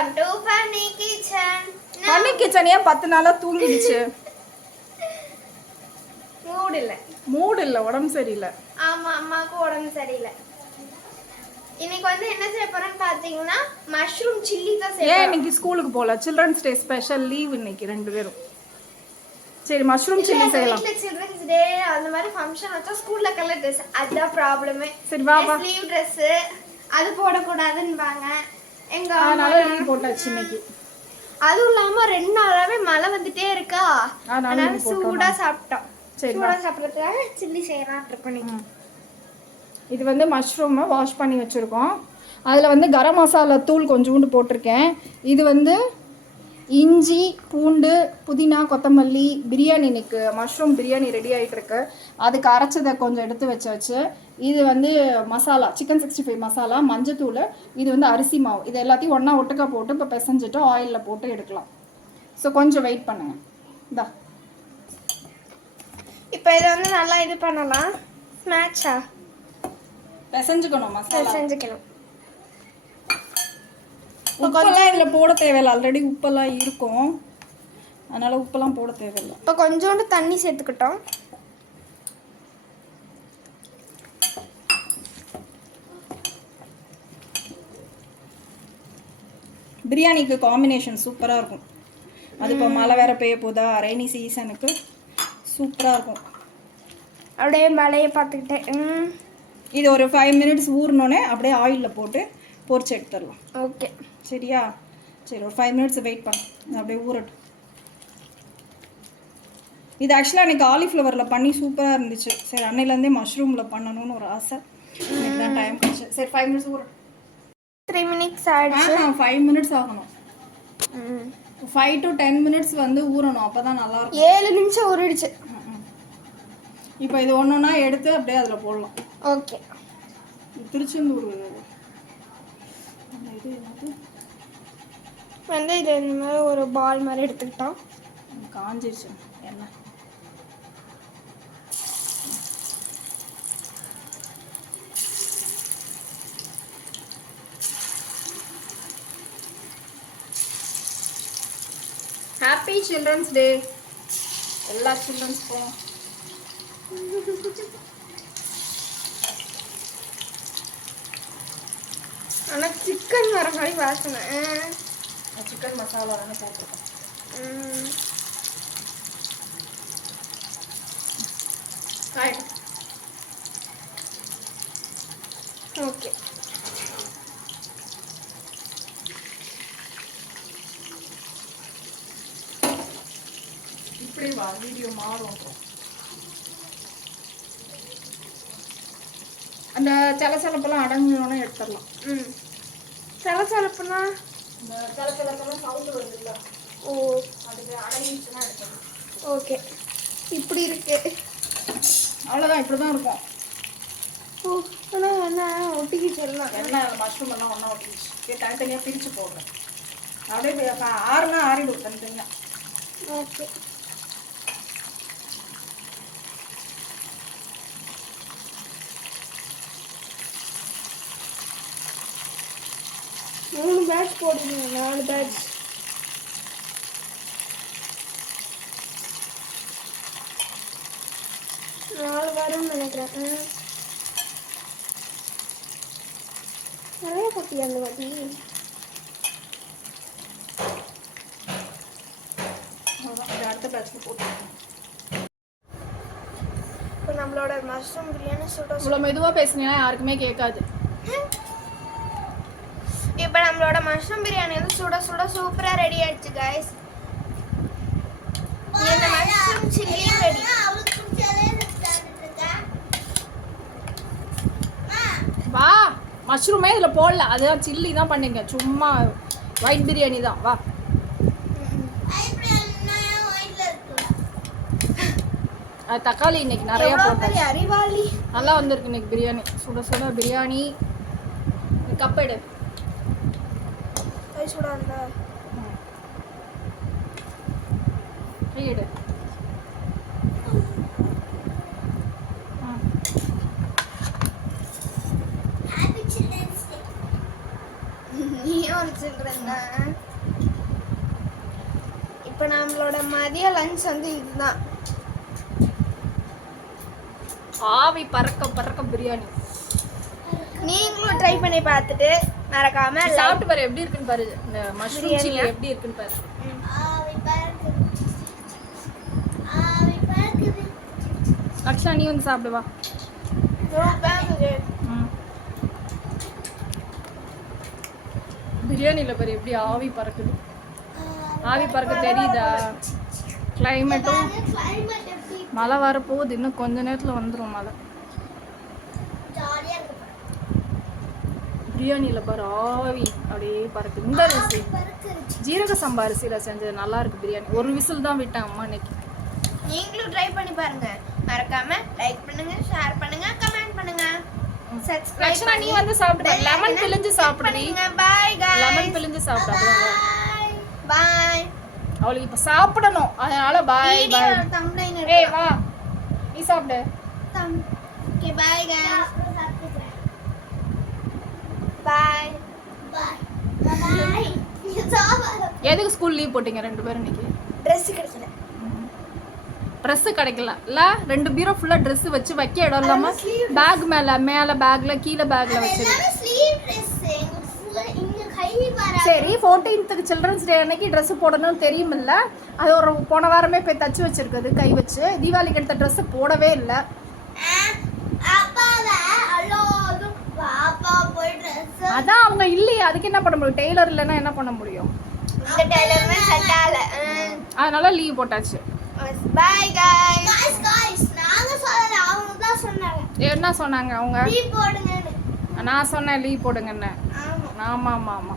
Welcome to funny kitchen. Funny kitchen ஏன் 10 நாளா தூங்கிடுச்சு? Mood இல்ல உடம்பு சரியில்லை. ஆமா, அம்மாக்கு உடம்பு சரியில்லை. இன்னைக்கு வந்து என்ன செய்ய போறேன்னு பாத்தீங்கன்னா மஷ்ரூம் சில்லி தான் செய்ய போறேன். இன்னைக்கு ஸ்கூலுக்கு போல, சில்ட்ரன்ஸ் டே ஸ்பெஷல் லீவ் இன்னைக்கு ரெண்டு பேரும். சரி மஷ்ரூம் சில்லி செய்யலாம். வீட்ல சில்ட்ரன்ஸ் டே அந்த மாதிரி ஃபங்க்ஷன் வச்சா ஸ்கூல்ல கலர் Dress அதான் ப்ராப்ளமே. சரி வா வா. லீவ் Dress அது போட கூடாதுன்னுபாங்க. எங்க அதனால லீவ் போட்டாச்சு இன்னைக்கு. அதுவும் இல்லாம 2 நாளாவே மழை வந்துட்டே இருக்கா. அதனால சூடா சாப்பிட்டோம். சரி சூடா சாப்பிடுறதுக்காக சில்லி செய்யலாம் இருக்கோம். இது வந்து மஷ்ரூமை வாஷ் பண்ணி வச்சுருக்கோம். அதில் வந்து கரம் மசாலா தூள் கொஞ்சோண்டு போட்டிருக்கேன். இது வந்து இஞ்சி பூண்டு புதினா கொத்தமல்லி பிரியாணி, இன்னைக்கு மஷ்ரூம் பிரியாணி ரெடி ஆகிட்டுருக்கு. அதுக்கு அரைச்சதை கொஞ்சம் எடுத்து வச்சாச்சு. இது வந்து மசாலா சிக்கன் 65 மசாலா, மஞ்சத்தூள், இது வந்து அரிசி மாவு, இது எல்லாத்தையும் ஒன்றா ஒட்டுக்கா போட்டு இப்போ பிசைஞ்சிட்டு ஆயிலில் போட்டு எடுக்கலாம். ஸோ கொஞ்சம் வெயிட் பண்ணுங்க. இந்தா இப்போ இதை வந்து நல்லா இது பண்ணலாம். ஸ்மாஷா பிசைஞ்சுக்கணும், மசாலா பிசைஞ்சுக்கணும். உப்பெல்லாம் இதில் போட தேவையில்லை, ஆல்ரெடி உப்பெல்லாம் இருக்கும், அதனால் உப்பெல்லாம் போட தேவையில்லை. இப்போ கொஞ்சோண்டு தண்ணி சேர்த்துக்கிட்டோம். பிரியாணிக்கு காம்பினேஷன் சூப்பராக இருக்கும். அது இப்போ மழை வேற பெய்ய போதா, ரெய்னி சீசனுக்கு சூப்பராக இருக்கும். அப்படியே மழையை பார்த்துக்கிட்டேன். இது ஒரு 5 மினிட்ஸ் ஊறினோடனே அப்படியே ஆயிலில் போட்டு பொரிச்சு எடுத்துடலாம். ஓகே சரியா? சரி ஒரு 5 மினிட்ஸ் வெயிட் பண்ண, அப்படியே ஊறட்டும். இது ஆக்சுவலாக எனக்கு காலிஃப்ளவரில் பண்ணி சூப்பராக இருந்துச்சு. சரி அன்னையிலேருந்தே மஷ்ரூமில் பண்ணணும்னு ஒரு ஆசை. எனக்கு தான் டைம் கிடச்சி. சரி 5 மினிட்ஸ் ஊறட்டும். 3 மினிட்ஸ் ஆகிடுச்சு. 5 மினிட்ஸ் ஆகணும். 5 to 10 மினிட்ஸ் வந்து ஊறணும், அப்போ தான் நல்லாயிருக்கும். 7 நிமிஷம் ஊறிடுச்சு. இப்போ இது ஒன்று ஒன்றா எடுத்து அப்படியே அதில் போடலாம். ஓகே. திருச்செந்தூர் வந்து இது இந்த மாதிரி ஒரு பால் மாதிரி எடுத்துக்கிட்டோம். காஞ்சிருச்சு என்ன. ஹாப்பி சில்ட்ரன்ஸ் டே எல்லா சில்ட்ரன்ஸ்க்கும். ஆனால் சிக்கன் வர மாதிரி வாசனை. சிக்கன் மசாலா தானே போட்டிருக்கோம். ஓகே. இப்படி வா, வீடியோ மாறும். அந்த சலசலப்பெல்லாம் அடங்கினோன்னே எடுத்துடலாம். சலசலப்புனா இந்த சலசலப்பெல்லாம் சவுண்டு வருதுல்ல, ஓ அதுக்கு அடங்கிச்சுன்னா எடுத்துடலாம். ஓகே. இப்படி இருக்கு, அவ்வளோதான், இப்படி தான் இருக்கும். ஓ ஆனால் என்ன ஒட்டிக்கிச்சு எல்லாம். எண்ணெய் மஷ்ரூம் எல்லாம் ஒன்றா ஒட்டிக்கிச்சு. தனித்தனியாக பிரித்து போடுறேன். அப்படியே ஆறுனா ஆறிடும் தனித்தனியாக. ஓகே. மூணு பேட்ச் போடுங்க, 4 பேட்ச். வரும்னு நினைக்கிறேன். நிறைய போட்டியா அந்த வாட்டி? அடுத்த பேட்ச்க்கு போட்டு இப்போ நம்மளோட மஷ்ரூம் பிரியாணி சுட இவ்வளோ மெதுவாக பேசுனீங்கன்னா யாருக்குமே கேட்காது. இப்போ நம்மளோட மஷ்ரூம் பிரியாணி வந்து சுட சுட சூப்பரா ரெடி ஆயிடுச்சு गाइस. இந்த மஷ்ரூம் சில்லி ரெடி. வா, மஷ்ரூமே இதில் போடல, அதுதான் சில்லி தான் பண்ணிங்க, சும்மா ஒயிட் பிரியாணி தான். வா, அது தக்காளி இன்னைக்கு நிறைய போட்டேன். அறிவாளி நல்லா வந்திருக்கு இன்னைக்கு பிரியாணி. சுட சுட பிரியாணி. கப் எடு. சுடாங்க எடு. நீ ஒரு சில்ட்ரன் தான். இப்போ நம்மளோட மதிய லஞ்ச் வந்து இதுதான். ஆவி பறக்க பறக்க பிரியாணி. நீங்களும் ட்ரை பண்ணி பார்த்துட்டு மறக்காம சாப்பிட்டு பாரு எப்படி இருக்குன்னு பாரு. இந்த மஷ்ரூம் சில்லி எப்படி இருக்குன்னு பாரு. அக்ஷா நீ வந்து சாப்பிடு வா. பிரியாணியில் பாரு எப்படி ஆவி பறக்குது. ஆவி பறக்க தெரியுதா? கிளைமேட்டும் மழை வரப்போகுது. இன்னும் கொஞ்ச நேரத்தில் வந்துடும் மழை. பிரியாணியில் பாரு ஆவி அப்படியே பறக்குது. இந்த அரிசி ஜீரக சம்பா அரிசியில் செஞ்சது நல்லா இருக்கு பிரியாணி. ஒரு விசில் தான் விட்டேன் அம்மா இன்னைக்கு. நீங்களும் ட்ரை பண்ணி பாருங்க. மறக்காம லைக் பண்ணுங்க, ஷேர் பண்ணுங்க, கமெண்ட் பண்ணுங்க, சப்ஸ்கிரைப் பண்ணி நீ வந்து சாப்பிடு. லெமன் பிழிஞ்சு சாப்பிடுடி. By guys. லெமன் பிழிஞ்சு சாப்பிடு. பை. அவளுக்கு இப்ப சாப்பிடணும். அதனால பை பை. ஏய் வா. நீ சாப்பிடு. Okay bye guys. Bye. Bye. எதுக்கு ஸ்கூல் லீவ் போட்டீங்க ரெண்டு பேரும் இன்னைக்கு? Dress கிடைக்கல. ட்ரெஸ் கிடைக்கல இல்ல? ரெண்டு பீரோ ஃபுல்லா ட்ரெஸ் வச்சு வைக்க இடம் இல்லாம பேக் மேல பேக்ல கீழே பேக்ல வச்சிருக்கேன். சரி 14th சில்ட்ரன்ஸ் டே அன்னைக்கு ட்ரெஸ் போடணும்னு தெரியுமில்ல? அது ஒரு போன வாரமே போய் தச்சு வச்சிருக்குது கை வச்சு. தீபாவளிக்கு எடுத்த ட்ரெஸ் போடவே இல்லை. அதான் அவங்க இல்லையே, அதுக்கு என்ன பண்ண முடியும்? டெய்லர் இல்லைன்னா என்ன பண்ண முடியும்? இந்த டெய்லருமே செட் ஆகல. அதனால லீவ் போட்டாச்சு. By guys. நாங்க சொல்லல, அவங்க தான் சொன்னாங்க. என்ன சொன்னாங்க அவங்க? லீவ் போடுங்கன்னு. நான் சொன்னேன் லீவ் போடுங்கன்னு. ஆமா ஆமா ஆமா ஆமா.